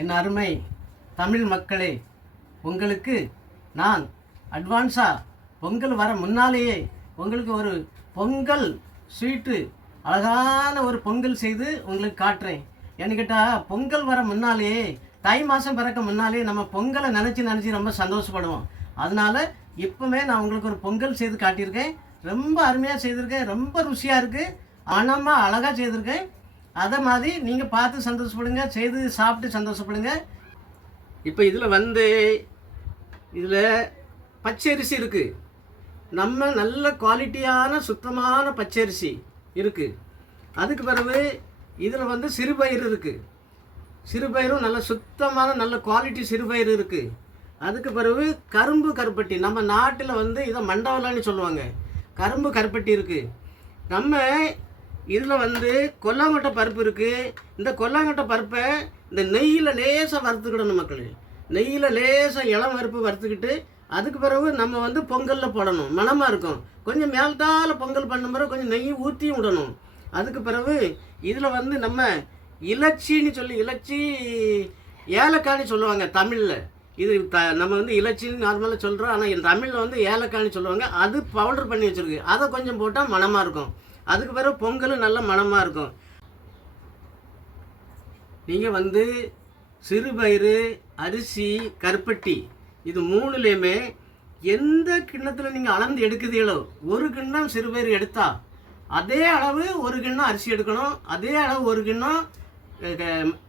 என் அருமை தமிழ் மக்களே உங்களுக்கு நான் அட்வான்ஸாக பொங்கல் வர முன்னாலேயே உங்களுக்கு ஒரு பொங்கல் ஸ்வீட்டு அழகான ஒரு பொங்கல் செய்து உங்களுக்கு காட்டுறேன். ஏன்னு கேட்டால் பொங்கல் வர முன்னாலேயே தை மாதம் பிறக்க முன்னாலே நம்ம பொங்கலை நினச்சி நினச்சி ரொம்ப சந்தோஷப்படுவோம். அதனால இப்போவே நான் உங்களுக்கு ஒரு பொங்கல் செய்து காட்டியிருக்கேன். ரொம்ப அருமையாக செய்திருக்கேன் ரொம்ப ருசியாக இருக்குது மனமாக அழகாக செய்திருக்கேன். அதை மாதிரி நீங்கள் பார்த்து சந்தோஷப்படுங்க செய்து சாப்பிட்டு சந்தோஷப்படுங்க. இப்போ இதில் வந்து இதில் பச்சரிசி இருக்குது நம்ம நல்ல குவாலிட்டியான சுத்தமான பச்சரிசி இருக்குது அதுக்கு பிறகு இதில் வந்து சிறுபயிறு இருக்குது சிறுபயிரும் நல்ல சுத்தமான நல்ல குவாலிட்டி சிறுபயிறு இருக்குது அதுக்கு பிறகு கரும்பு கருப்பட்டி. நம்ம நாட்டில் வந்து இதை மண்டவலான்னு சொல்லுவாங்க. கரும்பு கருப்பட்டி இருக்குது நம்ம இதில் வந்து கொல்லாங்கொட்டை பருப்பு இருக்குது இந்த கொல்லாங்கொட்டை பருப்பை இந்த நெய்யில் லேசாக வறுத்துக்கிடணும் மக்கள். நெய்யில் லேசாக இளம் பருப்பு வறுத்துக்கிட்டு அதுக்கு பிறகு நம்ம வந்து பொங்கலில் போடணும். மணமாக இருக்கும். கொஞ்சம் மேல்தால பொங்கல் பண்ணும் பிறகு கொஞ்சம் நெய் ஊற்றியும் விடணும். அதுக்கு பிறகு இதில் வந்து நம்ம இலச்சின்னு சொல்லி இலச்சி ஏலக்காய்னு சொல்லுவாங்க தமிழில். இது த நம்ம வந்து இலச்சின்னு நார்மலாக சொல்கிறோம் ஆனால் தமிழில் வந்து ஏலக்காய்னு சொல்லுவாங்க. அது பவுடர் பண்ணி வச்சுருக்கு. அதை கொஞ்சம் போட்டால் மணமாக இருக்கும். அதுக்கு பிறகு பொங்கலும் நல்ல மணமாக இருக்கும். நீங்கள் வந்து சிறுபயிறு அரிசி கருப்பட்டி இது மூணுலேயுமே எந்த கிண்ணத்தில் நீங்கள் அளந்து எடுக்குதீங்களோ ஒரு கிண்ணம் சிறுபயிறு எடுத்தா அதே அளவு ஒரு கிண்ணம் அரிசி எடுக்கணும் அதே அளவு ஒரு கிண்ணம்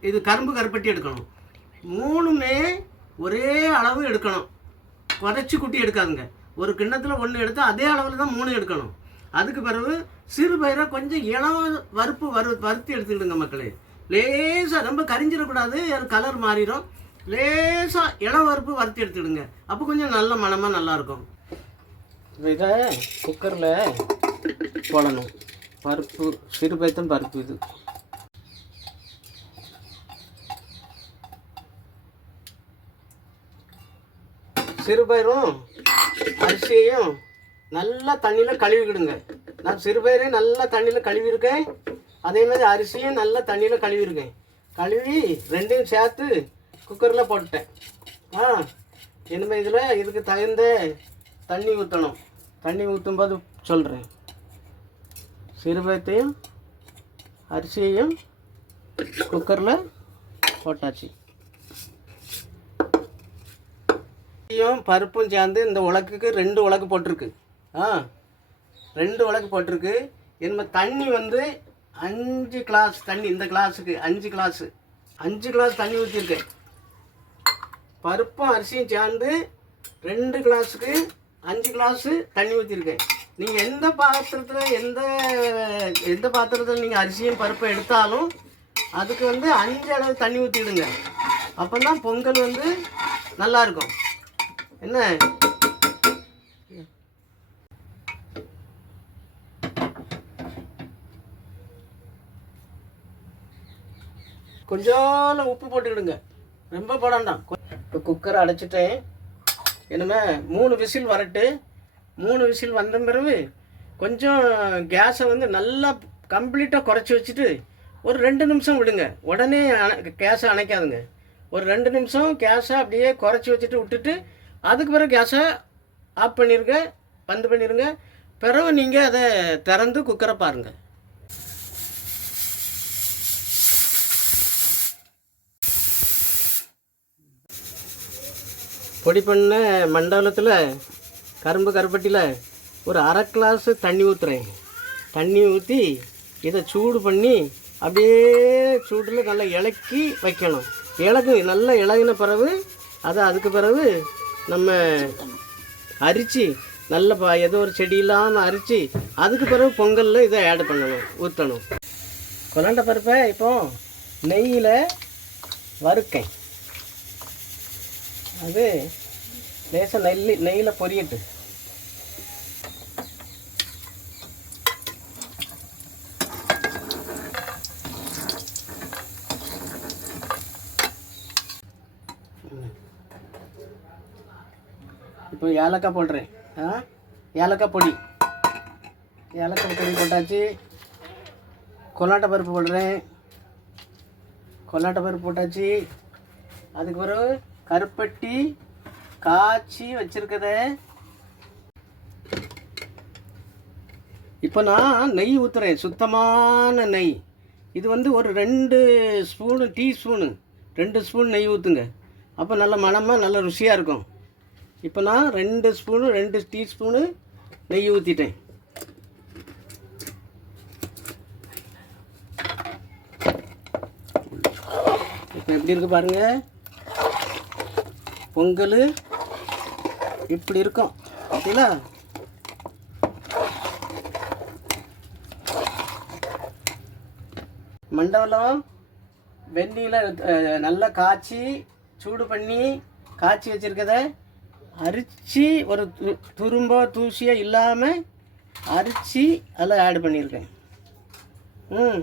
இது கரும்பு கருப்பட்டி எடுக்கணும். மூணுமே ஒரே அளவு எடுக்கணும். குறைச்சி குட்டி எடுக்காதுங்க. ஒரு கிண்ணத்தில் ஒன்று எடுத்தால் அதே அளவில் தான் மூணு எடுக்கணும். அதுக்கு பிறகு சிறு பயிரை கொஞ்சம் இளம் வறுப்பு வறு வறுத்து எடுத்துக்கிடுங்க மக்களே. லேசாக ரொம்ப கரிஞ்சிடக்கூடாது கலர் மாறிடும். லேசாக இளம் வறுப்பு வறுத்து எடுத்துக்கிடுங்க. அப்போ கொஞ்சம் நல்ல மணமாக நல்லாயிருக்கும். இதை குக்கரில் போடணும். பருப்பு சிறு பயத்தம் பருப்பு இது. சிறுபயிரும் அரிசியையும் நல்லா தண்ணியில் கழுவிக்கிடுங்க. நான் சிறுபயிரையும் நல்லா தண்ணியில் கழுவிருக்கேன் அதே மாதிரி அரிசியும் நல்லா தண்ணியில் கழுவிருக்கேன் கழுவி ரெண்டையும் சேர்த்து குக்கரில் போட்டுட்டேன். ஆ இனிமேல் இதில் இதுக்கு தகுந்த தண்ணி ஊற்றணும் தண்ணி ஊற்றும்போது சொல்கிறேன் சிறுபயத்தையும் அரிசியையும் குக்கரில் போட்டாச்சு. பருப்பும் சேர்ந்து இந்த உலக்குக்கு ரெண்டு உலக்கு போட்டிருக்கு. ஆ ரெண்டு வழக்கு போட்டிருக்கு. என்ன தண்ணி வந்து அஞ்சு கிளாஸ் தண்ணி இந்த கிளாஸுக்கு அஞ்சு கிளாஸு. அஞ்சு கிளாஸ் தண்ணி ஊற்றிருக்கேன் பருப்பும் அரிசியும் சேர்ந்து ரெண்டு கிளாஸுக்கு அஞ்சு கிளாஸு தண்ணி ஊற்றிருக்கேன் நீங்கள் எந்த பாத்திரத்தில் எந்த எந்த பாத்திரத்தில் நீங்கள் அரிசியும் பருப்பும் எடுத்தாலும் அதுக்கு வந்து அஞ்சு அளவு தண்ணி ஊற்றிடுங்க அப்போ தான் பொங்கல் வந்து நல்லாயிருக்கும் என்ன? கொஞ்சம் உப்பு போட்டுக்கிடுங்க. ரொம்ப படம் தான் இப்போ குக்கரை அடைச்சிட்டேன். என்னமே மூணு விசில் வரட்டு. மூணு விசில் வந்த பிறகு கொஞ்சம் கேஸை வந்து நல்லா கம்ப்ளீட்டாக குறைச்சி வச்சுட்டு ஒரு ரெண்டு நிமிஷம் விடுங்க. உடனே கேஸை அணைக்காதுங்க. ஒரு ரெண்டு நிமிஷம் கேஸை அப்படியே குறைச்சி வச்சுட்டு விட்டுட்டு அதுக்கு பிறகு கேஸை ஆஃப் பண்ணிடுங்க பந்து பண்ணிடுங்க பிறகு நீங்கள் அதை திறந்து குக்கரை பாருங்கள் பொடி பண்ண மண்டபத்தில் கரும்பு கருப்பட்டியில் ஒரு அரை கிளாஸு தண்ணி ஊற்றுறேன் தண்ணி ஊற்றி இதை சூடு பண்ணி அப்படியே சூடில் நல்லா இலக்கி வைக்கணும். இலக்கு நல்லா இலகின பிறகு அதை அதுக்கு பிறகு நம்ம அரிச்சு நல்ல ப ஏதோ ஒரு செடி இல்லாமல் அரித்து அதுக்கு பிறகு பொங்கலில் இதை ஆட் பண்ணணும் ஊற்றணும் கொலாண்ட பருப்பை இப்போ நெய்யில் வறுக்கேன் அது லேசாக நெல் நெய்யில் பொரியட்டு. இப்போ ஏலக்காய் போடுறேன். ஆ? ஏலக்காய் பொடி. ஏலக்காய் பொடி போட்டாச்சு. கொல்லாட்டை பருப்பு போடுறேன். கொல்லாட்டை பருப்பு போட்டாச்சு. அதுக்கு பிறகு கருப்பட்டி காய்ச்சி வச்சுருக்கத. இப்போ நான் நெய் ஊற்றுறேன் சுத்தமான நெய். இது வந்து ஒரு ரெண்டு ஸ்பூனு டீ ஸ்பூனு ரெண்டு ஸ்பூன் நெய் ஊற்றுங்க அப்போ நல்ல மணமாக நல்ல ருசியாக இருக்கும். இப்போ நான் ரெண்டு ஸ்பூனு ரெண்டு டீஸ்பூனு நெய் ஊற்றிட்டேன் இப்போ எப்படி இருக்குது பாருங்கள் பொங்கல் இப்படி இருக்கும். ஓகேங்களா மண்டபம் வெந்நீல நல்லா காய்ச்சி சூடு பண்ணி காய்ச்சி வச்சுருக்கத அரிச்சு ஒரு து- துரும்போ தூசியோ இல்லாமல் அரிச்சு அதில் ஆட் பண்ணியிருக்கேன் ம்.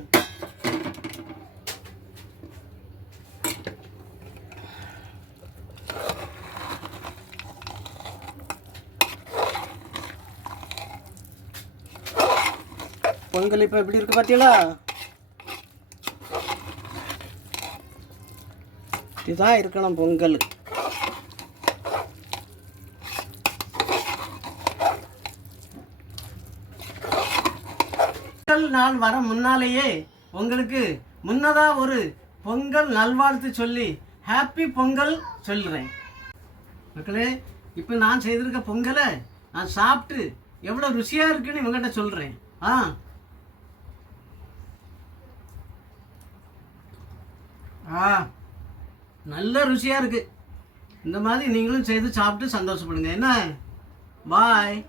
பொங்கல் இப்போ எப்படி இருக்கு பார்த்தீங்களா இதுதான் இருக்கணும் பொங்கல். பொங்கல் நாள் வர முன்னாலேயே உங்களுக்கு முன்னதா ஒரு பொங்கல் நல்வாழ்த்து சொல்லி ஹாப்பி பொங்கல் சொல்லுறேன் மக்களே இப்போ நான் செய்திருக்க பொங்கலை நான் சாப்பிட்டு எவ்வளோ ருசியாக இருக்குன்னு இவங்ககிட்ட சொல்கிறேன் ஆ? ஆ நல்ல ருசியாக இருக்குது இந்த மாதிரி நீங்களும் செய்து சாப்பிட்டு சந்தோஷப்படுங்க. என்ன? பாய்